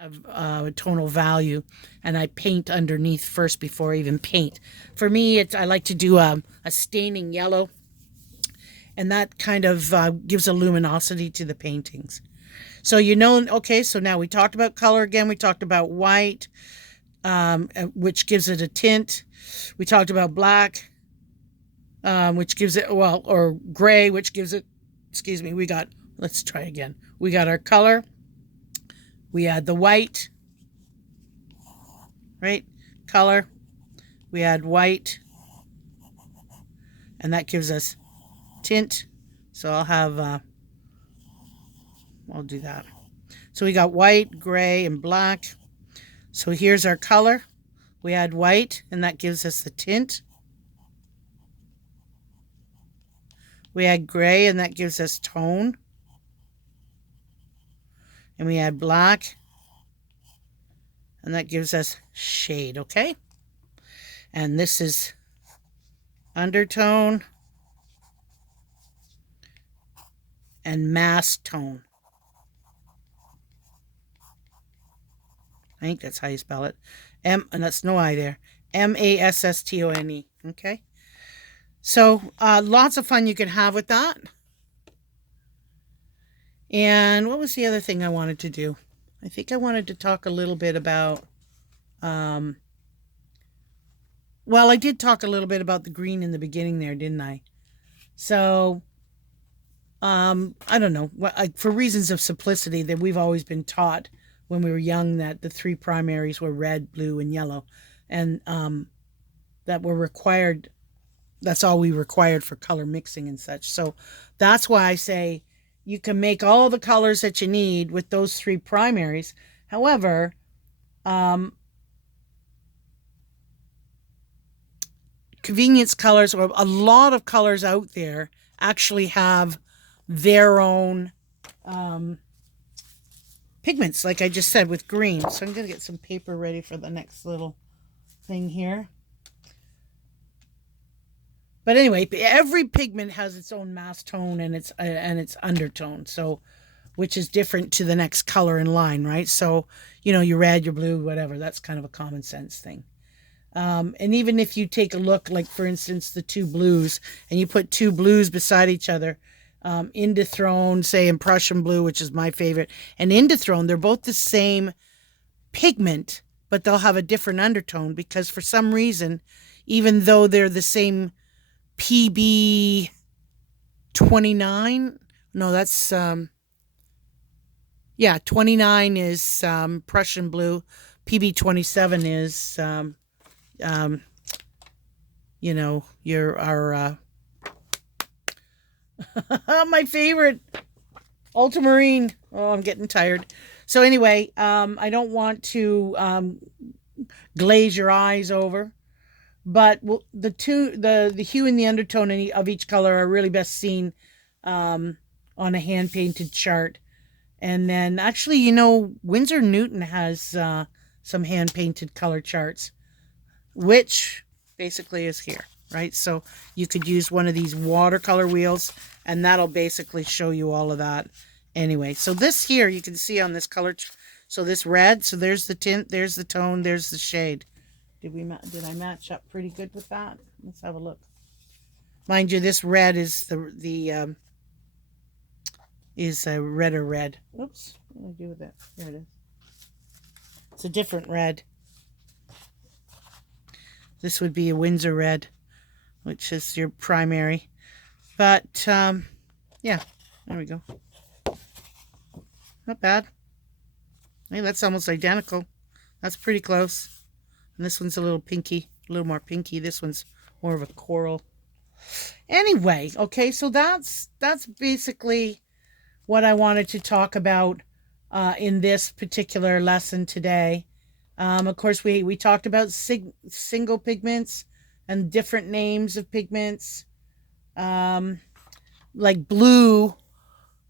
of tonal value, and I paint underneath first before I even paint. For me, I like to do a staining yellow, and that kind of gives a luminosity to the paintings. So okay, so now we talked about color again. We talked about white, which gives it a tint. We talked about black, which gives it, well, or gray, which gives it, excuse me, let's try again. We got our color. We add the white, right? Color. We add white, and that gives us tint. So I'll do that. So we got white, gray, and black. So here's our color. We add white, and that gives us the tint. We add gray, and that gives us tone. And we add black, and that gives us shade, okay? And this is undertone and mass tone. I think that's how you spell it. And that's no I there. Masstone, okay? So lots of fun you can have with that. And what was the other thing I wanted to do? I think I wanted to talk a little bit about, well, I did talk a little bit about the green in the beginning there, didn't I? So, I don't know, for reasons of simplicity, that we've always been taught when we were young that the three primaries were red, blue, and yellow. And that were required, that's all we required for color mixing and such. So that's why I say you can make all the colors that you need with those three primaries. However, convenience colors, or a lot of colors out there, actually have their own pigments, like I just said with green. So I'm going to get some paper ready for the next little thing here. But anyway, every pigment has its own mass tone and its undertone, so which is different to the next color in line, right? So, your red, your blue, whatever, that's kind of a common sense thing. And even if you take a look, like for instance, the two blues, and you put two blues beside each other, Indithrone, say, and Prussian blue, which is my favorite, and Indithrone, they're both the same pigment, but they'll have a different undertone because for some reason, even though they're the same PB 29, no, that's 29 is Prussian blue, PB 27 is our my favorite, ultramarine. Oh, I'm getting tired. So anyway, I don't want to glaze your eyes over, but the hue and the undertone of each color are really best seen on a hand painted chart. And then actually, Winsor Newton has some hand painted color charts, which basically is here, right? So you could use one of these watercolor wheels, and that'll basically show you all of that. Anyway, so this here you can see on this color. So this red, so there's the tint, there's the tone, there's the shade. Did I match up pretty good with that? Let's have a look. Mind you, this red is is a redder red. Oops, what did I do with it? There it is. It's a different red. This would be a Winsor red, which is your primary. But, yeah, there we go. Not bad. Hey, that's almost identical. That's pretty close. And this one's a little pinky, a little more pinky. This one's more of a coral. Anyway, okay, so that's basically what I wanted to talk about in this particular lesson today. Of course, we talked about single pigments and different names of pigments. Like blue,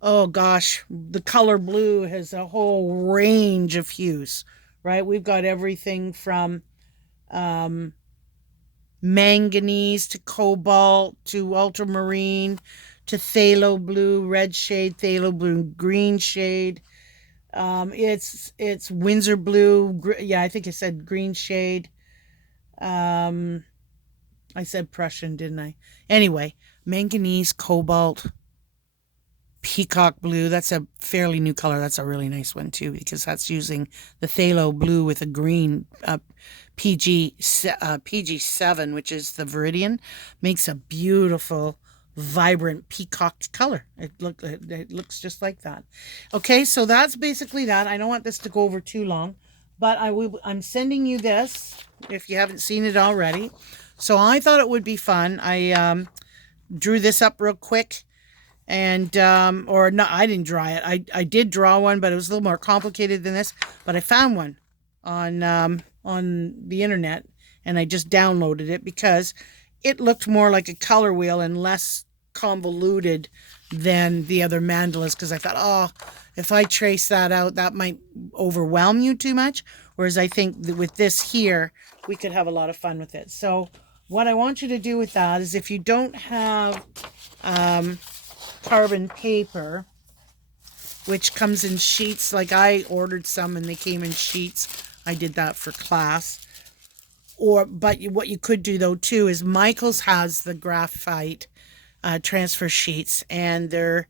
oh gosh, the color blue has a whole range of hues, right? We've got everything from manganese to cobalt to ultramarine to phthalo blue, red shade, phthalo blue, green shade, It's Windsor blue. Yeah, I think I said green shade. Um, I said Prussian, didn't I? Anyway, manganese, cobalt, peacock blue. That's a fairly new color. That's a really nice one too because that's using the phthalo blue with a green PG7, which is the Viridian. Makes a beautiful, vibrant peacock color. It looks just like that. Okay, so that's basically that. I don't want this to go over too long, but I'm sending you this if you haven't seen it already. So I thought it would be fun. I drew this up real quick and or no, I didn't draw it. I did draw one, but it was a little more complicated than this. But I found one on the internet, and I just downloaded it because it looked more like a color wheel and less convoluted than the other mandalas. Because I thought, oh, if I trace that out, that might overwhelm you too much. Whereas I think that with this here, we could have a lot of fun with it. So what I want you to do with that is if you don't have carbon paper, which comes in sheets, like I ordered some and they came in sheets. I did that for class. But what you could do though too is Michael's has the graphite transfer sheets, and they're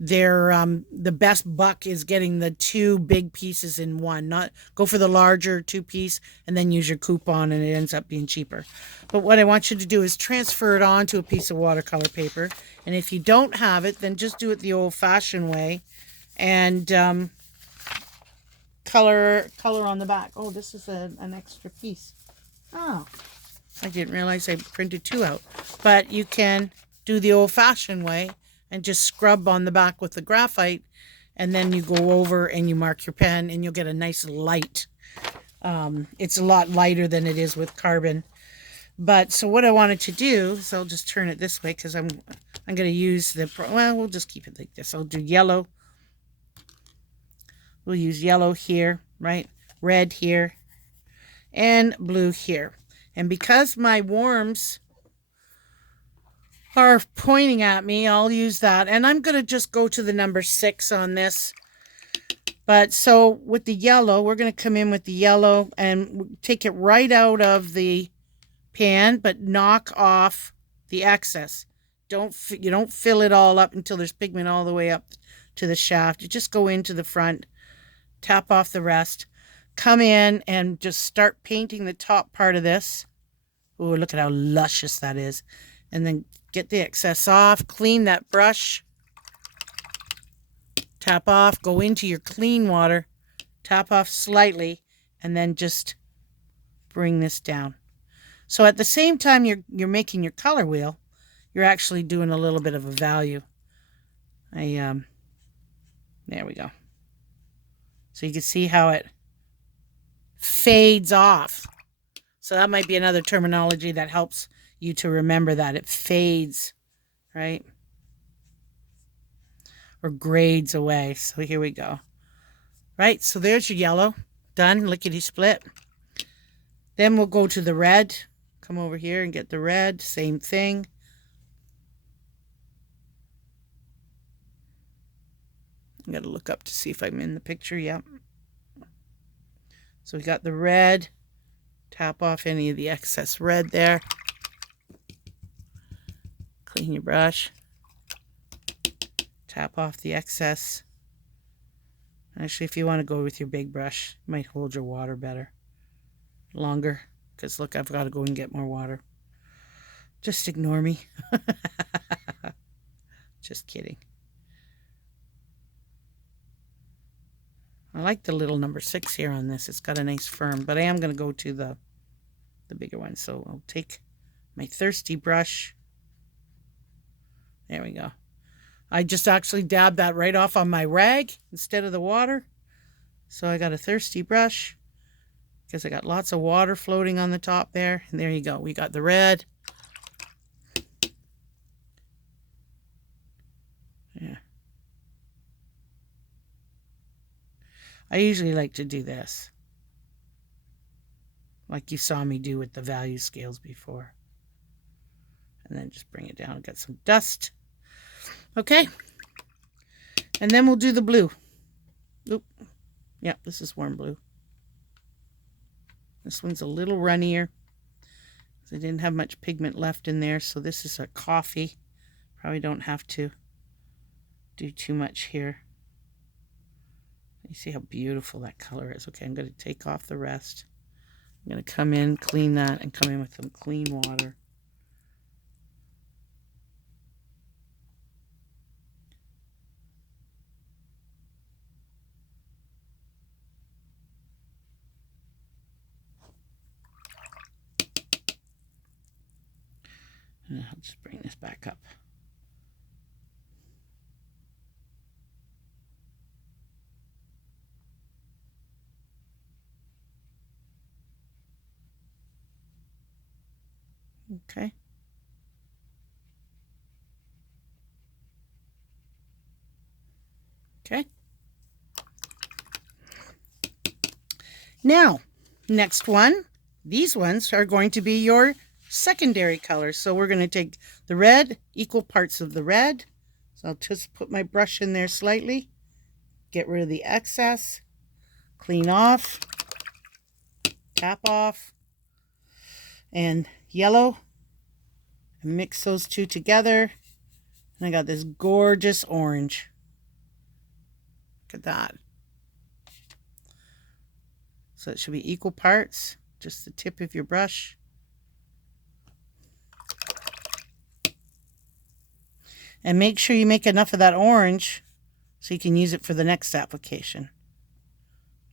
the best buck is getting the two big pieces in one. Not go for the larger two piece and then use your coupon, and it ends up being cheaper. But what I want you to do is transfer it onto a piece of watercolor paper, and if you don't have it, then just do it the old-fashioned way and color on the back. Oh, this is an extra piece. Oh, I didn't realize I printed two out. But you can do the old-fashioned way and just scrub on the back with the graphite, and then you go over and you mark your pen, and you'll get a nice light. It's a lot lighter than it is with carbon. But so what I wanted to do is I'll just turn it this way because I'm going to use we'll just keep it like this. I'll do yellow. We'll use yellow here, right? Red here, and blue here. And because my worms are pointing at me, I'll use that. And I'm going to just go to the number 6 on this. But so with the yellow, we're going to come in with the yellow and take it right out of the pan, but knock off the excess. You don't fill it all up until there's pigment all the way up to the shaft. You just go into the front, tap off the rest, come in and just start painting the top part of this. Oh, look at how luscious that is. And then get the excess off, clean that brush, tap off, go into your clean water, tap off slightly, and then just bring this down. So at the same time you're making your color wheel, you're actually doing a little bit of a value. There we go. So you can see how it fades off. So that might be another terminology that helps you to remember that. It fades, right? Or grades away. So here we go. Right, so there's your yellow. Done, lickety split. Then we'll go to the red. Come over here and get the red. Same thing. I gotta look up to see if I'm in the picture. Yep. So we got the red. Tap off any of the excess red there. Clean your brush. Tap off the excess. Actually, if you want to go with your big brush, it might hold your water better. Longer. Because look, I've got to go and get more water. Just ignore me. Just kidding. I like the little number 6 here on this. It's got a nice firm, but I am going to go to the bigger one. So I'll take my thirsty brush. There we go. I just actually dabbed that right off on my rag instead of the water. So I got a thirsty brush because I got lots of water floating on the top there. And there you go. We got the red. Yeah. I usually like to do this, like you saw me do with the value scales before. And then just bring it down. Got some dust. Okay. And then we'll do the blue. Oop. Yep, this is warm blue. This one's a little runnier. I didn't have much pigment left in there, so this is a coffee. Probably don't have to do too much here. You see how beautiful that color is. Okay, I'm going to take off the rest. I'm going to come in, clean that, and come in with some clean water. And I'll just bring this back up. Okay. Okay. Now, next one. These ones are going to be your secondary colors. So we're going to take the red, equal parts of the red. So I'll just put my brush in there slightly. Get rid of the excess. Clean off. Tap off. And yellow. And mix those two together. And I got this gorgeous orange. Look at that. So it should be equal parts. Just the tip of your brush. And make sure you make enough of that orange so you can use it for the next application.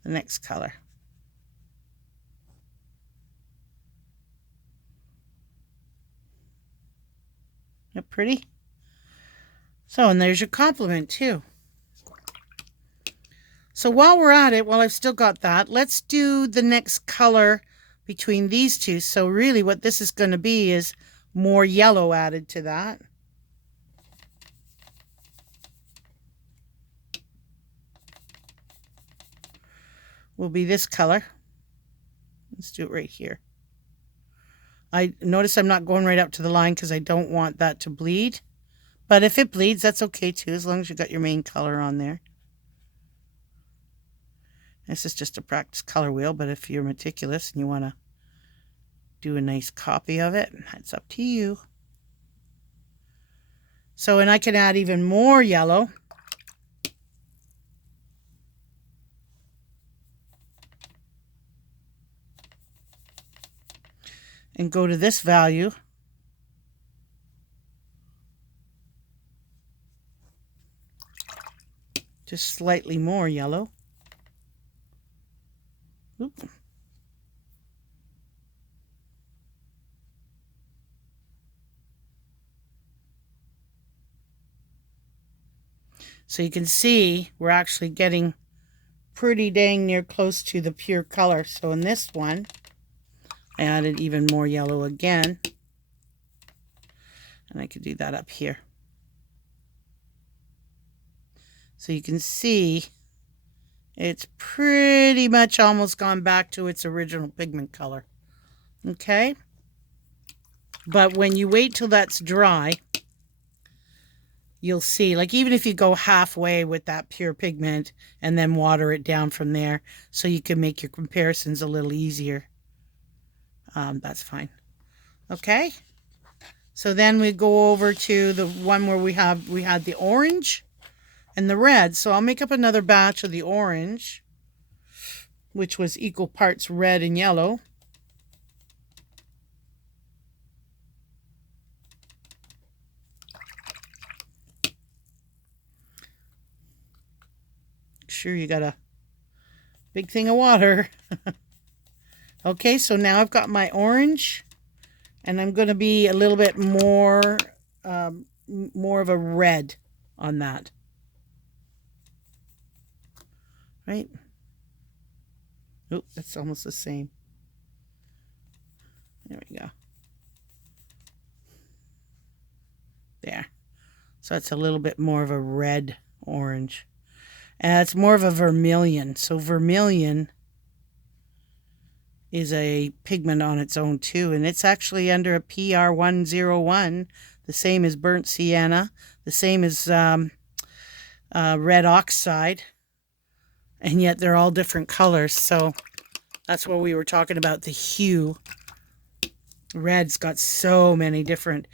The next color. Isn't that pretty? So, and there's your complement too. So while we're at it, while I've still got that, let's do the next color between these two. So really what this is going to be is more yellow added to that. Will be this color. Let's do it right here. I notice I'm not going right up to the line because I don't want that to bleed. But if it bleeds, that's okay too, as long as you got your main color on there. This is just a practice color wheel, but if you're meticulous and you want to do a nice copy of it, it's up to you. So, and I can add even more yellow. And go to this value. Just slightly more yellow. Oop. So you can see we're actually getting pretty dang near close to the pure color. So in this one, I added even more yellow again. And I could do that up here. So you can see it's pretty much almost gone back to its original pigment color. Okay? But when you wait till that's dry, you'll see, like even if you go halfway with that pure pigment and then water it down from there so you can make your comparisons a little easier, that's fine. Okay? So then we go over to the one where we had the orange and the red. So I'll make up another batch of the orange, which was equal parts red and yellow. Make sure you got a big thing of water. Okay, so now I've got my orange, and I'm going to be a little bit more of a red on that. Right? Oh, that's almost the same. There we go. There. So it's a little bit more of a red orange. And it's more of a vermilion. So vermilion is a pigment on its own too. And it's actually under a PR101. The same as burnt sienna. The same as red oxide. and yet they're all different colors. So that's what we were talking about, the hue. Red's got so many different.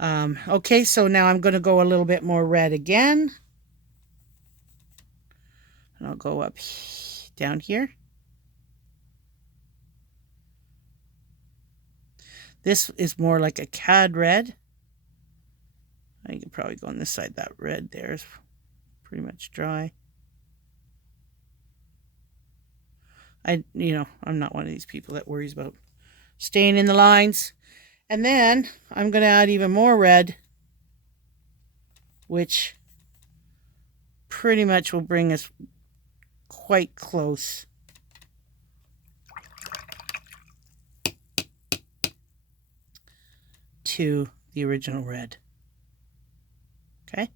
Okay, so now I'm going to go a little bit more red again. And I'll go up down here. This is more like a cad red. I can probably go on this side. That red there is pretty much dry. I'm not one of these people that worries about staying in the lines. And then I'm going to add even more red, which pretty much will bring us quite close to the original red. Okay.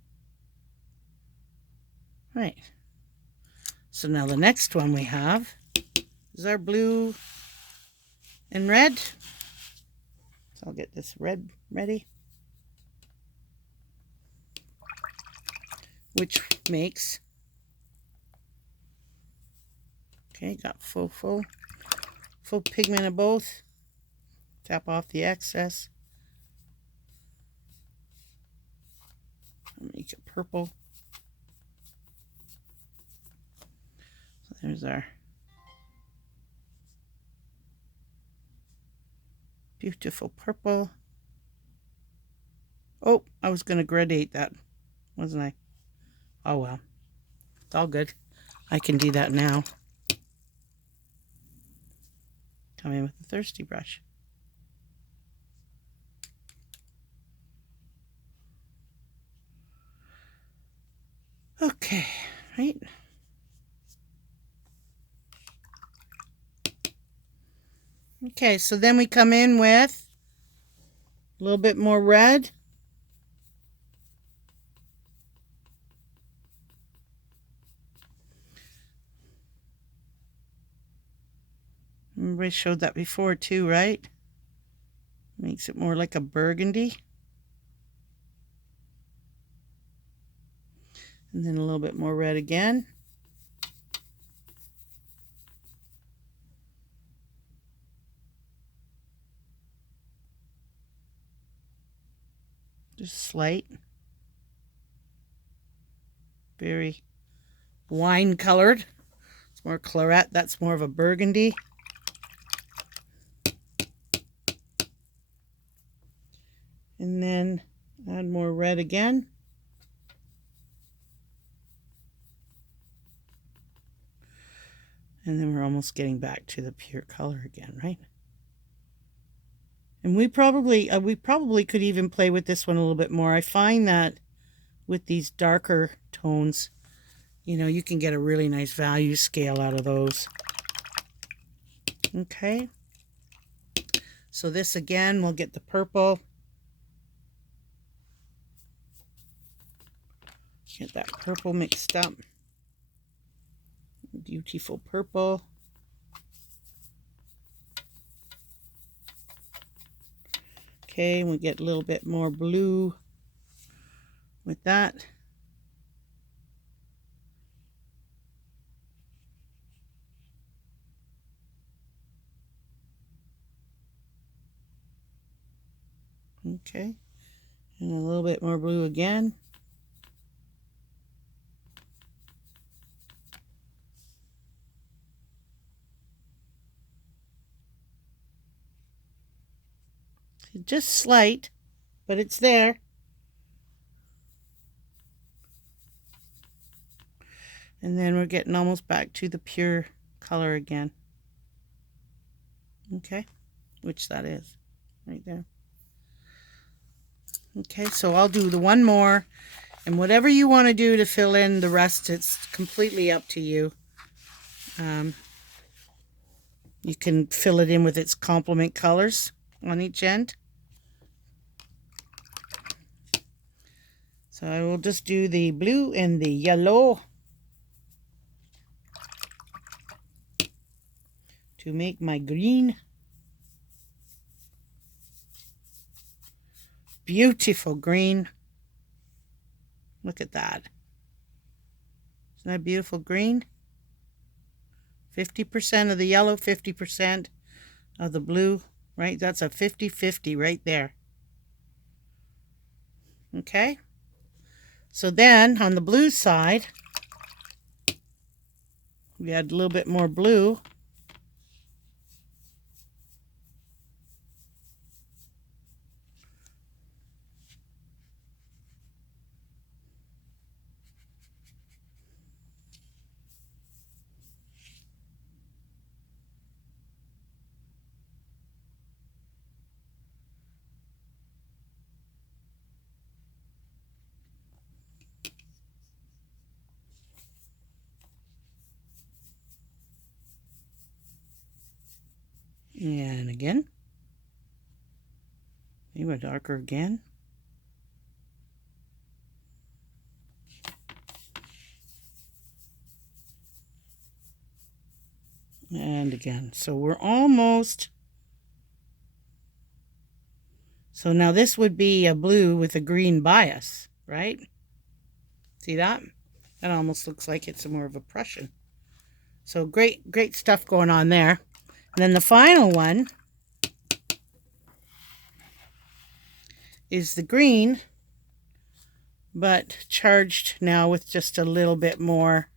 Right. So now the next one we have is our blue and red. So I'll get this red ready, which makes, okay, got full pigment of both. Tap off the excess. I'll make it purple. So there's our beautiful purple. Oh, I was going to gradate that, wasn't I? Oh well, it's all good. I can do that now. Come in with a thirsty brush. Okay, right. Okay, so then we come in with a little bit more red. Everybody showed that before too, right? Makes it more like a burgundy. And then a little bit more red again. Just slight. Very wine colored. It's more claret. That's more of a burgundy. And then add more red again. And then we're almost getting back to the pure color again, right? And we probably could even play with this one a little bit more. I find that with these darker tones, you can get a really nice value scale out of those. Okay. So this again, we'll get the purple. Get that purple mixed up. Beautiful purple. Okay, we'll get a little bit more blue with that. Okay, and a little bit more blue again. Just slight, but it's there. And then we're getting almost back to the pure color again. Okay, which that is right there. Okay, so I'll do the one more, and whatever you want to do to fill in the rest, it's completely up to you. You can fill it in with its complement colors on each end. So I will just do the blue and the yellow to make my green. Beautiful green. Look at that. Isn't that beautiful green? 50% of the yellow, 50% of the blue, right? That's a 50-50 right there. Okay. So then on the blue side, we add a little bit more blue. And again. Maybe darker again. And again. So we're almost. So now this would be a blue with a green bias, right? See that? That almost looks like it's more of a Prussian. So great stuff going on there. And then the final one is the green, but charged now with just a little bit more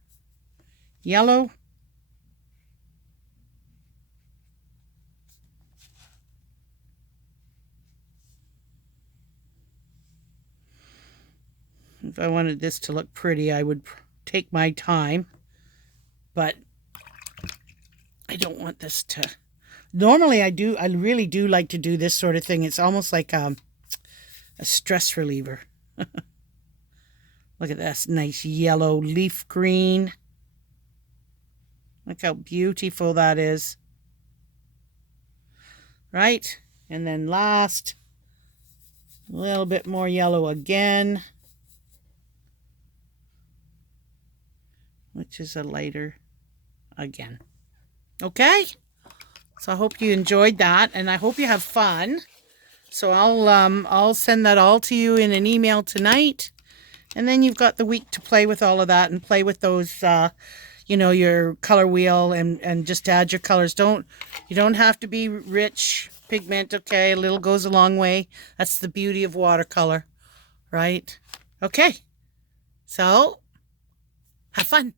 yellow. If I wanted this to look pretty, I would take my time, but I don't want this to... Normally I really do like to do this sort of thing. It's almost like a stress reliever. Look at this nice yellow leaf green. Look how beautiful that is. Right? And then last, a little bit more yellow again, which is a lighter again. Okay? So I hope you enjoyed that, and I hope you have fun. So I'll send that all to you in an email tonight, and then you've got the week to play with all of that and play with those, your color wheel and just add your colors. You don't have to be rich pigment. Okay, a little goes a long way. That's the beauty of watercolor, right? Okay, so have fun.